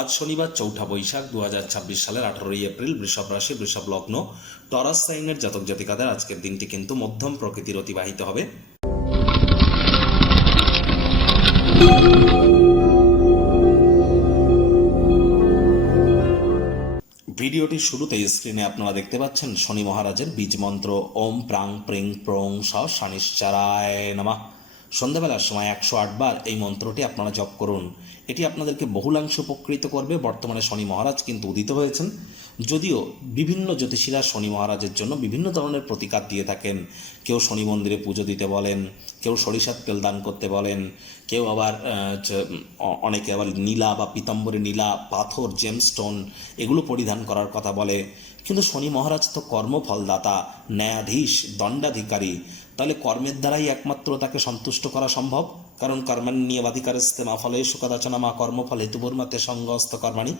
আজ শনিবার ৪ঠা বৈশাখ ২০২৬ সালের ১৮ই এপ্রিল। বৃষভ রাশি, বৃষভ লগ্ন, টরাস সাইনের জাতক জাতিকাদের আজকের দিনটি কিন্তু মধ্যম প্রকৃতির অতিবাহিত হবে। ভিডিওটির শুরুতেই স্ক্রিনে আপনারা দেখতে পাচ্ছেন শনি মহারাজের বীজ মন্ত্র ওম প্রাং প্রিং প্রং স শনিশ্চারায় নমঃ। সন্ধ্যাবেলার সময় ১০৮ বার এই মন্ত্রটি আপনারা জপ করুন। এটি আপনাদেরকে বহুলাংশ উপকৃত করবে। বর্তমানে শনি মহারাজ কিন্তু উদিত হয়েছেন, যদিও বিভিন্ন জ্যোতিষীরা শনি মহারাজের জন্য বিভিন্ন ধরনের প্রতিকার দিয়ে থাকেন। কেউ শনি মন্দিরে পুজো দিতে বলেন, কেউ সরিষার তেল দান করতে বলেন, কেউ আবার অনেকে আবার নীলা বা পীতাম্বরী নীলা, পাথর, জেমস্টোন এগুলো পরিধান করার কথা বলে। কিন্তু শনি মহারাজ তো কর্মফলদাতা, ন্যায়াধীশ, দণ্ডাধিকারী। তাহলে কর্মের দ্বারাই একমাত্র তাকে সন্তুষ্ট করা সম্ভব। কারণ কর্মাণ্যেবাধিকারস্তে মা ফলেষু কদাচন মা কর্মফল হেতুর্মতে সঙ্গস্ত কর্মাণি।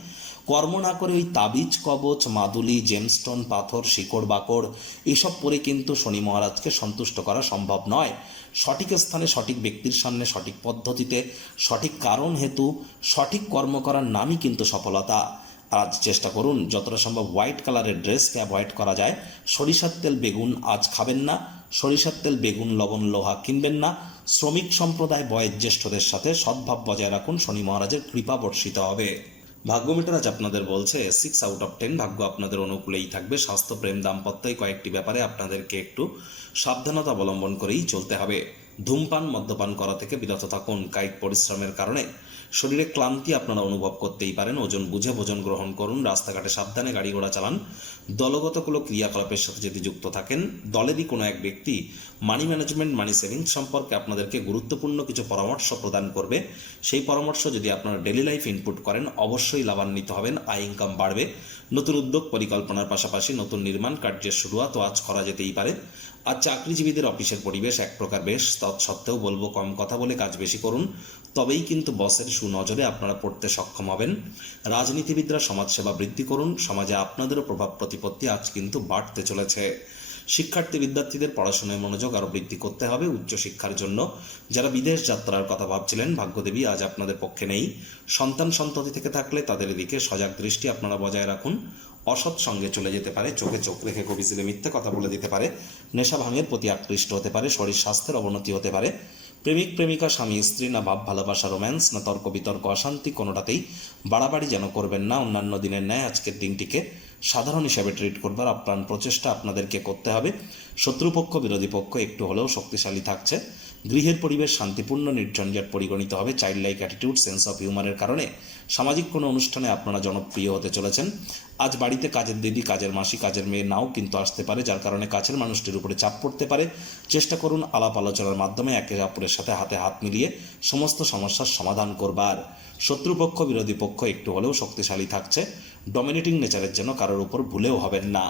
কর্ম না করে ওই তাবিজ, কবচ, মাদুলি, জেমস্টোন, পাথর, শিকড় বাকড় এসব পরে কিন্তু শনি মহারাজকে সন্তুষ্ট করা সম্ভব নয়। সঠিক স্থানে, সঠিক ব্যক্তির সামনে, সঠিক পদ্ধতিতে, সঠিক কারণ হেতু সঠিক কর্ম করার নামই কিন্তু সফলতা। আজ চেষ্টা করুন যতটা সম্ভব হোয়াইট কালারের ড্রেসকে অ্যাভয়েড করা যায়। সরিষার তেল, বেগুন আজ খাবেন না। সরিষার তেল, বেগুন, লবণ, লোহা কিনবেন না। শ্রমিক সম্প্রদায়, বয়োজ্যেষ্ঠদের সাথে সদ্ভাব বজায় রাখুন। শনি মহারাজের কৃপা বর্ষিত হবে। ভাগ্যমিটার আজ আপনাদের বলছে 6/10। ভাগ্য আপনাদের অনুকূলেই থাকবে। স্বাস্থ্য, প্রেম, দাম্পত্য কয়েকটি ব্যাপারে আপনাদেরকে একটু সাবধানতা অবলম্বন করেই চলতে হবে। ধূমপান, মদ্যপান করা থেকে বিরত থাকুন। কায়িক পরিশ্রমের কারণে শরীরে ক্লান্তি আপনারা অনুভব করতেই পারেন। ওজন বুঝে ভোজন গ্রহণ করুন। রাস্তাঘাটে সাবধানে গাড়ি ঘোড়া চালান। দলগত কোনো ক্রিয়াকলাপের সাথে যদি যুক্ত থাকেন, দলেরই কোনো এক ব্যক্তি মানি ম্যানেজমেন্ট, মানি সেভিংস সম্পর্কে আপনাদেরকে গুরুত্বপূর্ণ কিছু পরামর্শ প্রদান করবে। সেই পরামর্শ যদি আপনারা ডেলি লাইফ ইনপুট করেন, অবশ্যই লাভান্বিত হবেন। আয় ইনকাম বাড়বে। নতুন উদ্যোগ পরিকল্পনার পাশাপাশি নতুন নির্মাণ কার্যের শুরুয়াতও আজ করা যেতেই পারে। আজ চাকরিজীবীদের অফিসের পরিবেশ এক প্রকার বেশ, তৎসত্ত্বেও বলবো কম কথা বলে কাজ বেশি করুন, তবেই কিন্তু বসের সুনজরে আপনারা পড়তে সক্ষম হবেন। রাজনীতিবিদরা সমাজসেবা বৃদ্ধি করুন। সমাজে আপনাদেরও প্রভাব প্রতিপত্তি আজ কিন্তু বাড়তে চলেছে। শিক্ষার্থী বিদ্যার্থীদের পড়াশোনায় মনোযোগ আরও বৃদ্ধি করতে হবে। উচ্চশিক্ষার জন্য যারা বিদেশ যাত্রার কথা ভাবছিলেন, ভাগ্যদেবী আজ আপনাদের পক্ষে নেই। সন্তান সন্ততি থেকে থাকলে তাদের দিকে সজাগ দৃষ্টি আপনারা বজায় রাখুন। অসৎ সঙ্গে চলে যেতে পারে। চোখে চোখ রেখে কবিজিলে মিথ্যে কথা বলে দিতে পারে। নেশা ভাঙের প্রতি আকৃষ্ট হতে পারে। শরীর স্বাস্থ্যের অবনতি হতে পারে। প্রেমিক প্রেমিকা, স্বামী স্ত্রী, না ভাব ভালোবাসা, রোম্যান্স, না তর্ক বিতর্ক, অশান্তি, কোনোটাতেই বাড়াবাড়ি যেন করবেন না। অন্যান্য দিনের ন্যায় আজকের দিনটিকে সাধারণ হিসাবে ট্রিট করবার আপ্রাণ প্রচেষ্টা আপনাদেরকে করতে হবে। শত্রুপক্ষ, বিরোধী পক্ষ একটু হলেও শক্তিশালী থাকছে। গৃহের পরিবেশ শান্তিপূর্ণ, নির্ঝঞ্ঝাট পরিগণিত হবে। Child like attitude, sense of হিউমারের কারণে সামাজিক কোনো অনুষ্ঠানে আপনারা জনপ্রিয় হতে চলেছেন। আজ বাড়িতে কাজের দিদি, কাজের মাসি, কাজের মেয়ে নাও কিন্তু আসতে পারে, যার কারণে কাছের মানুষটির উপরে চাপ পড়তে পারে। চেষ্টা করুন আলাপ আলোচনার মাধ্যমে একে অপরের সাথে হাতে হাত মিলিয়ে সমস্ত সমস্যার সমাধান করবার। শত্রুপক্ষ, বিরোধী পক্ষ একটু হলেও শক্তিশালী থাকছে। ডমিনেটিং নেচারের জন্য কারোর উপর ভুলেও হবেন না।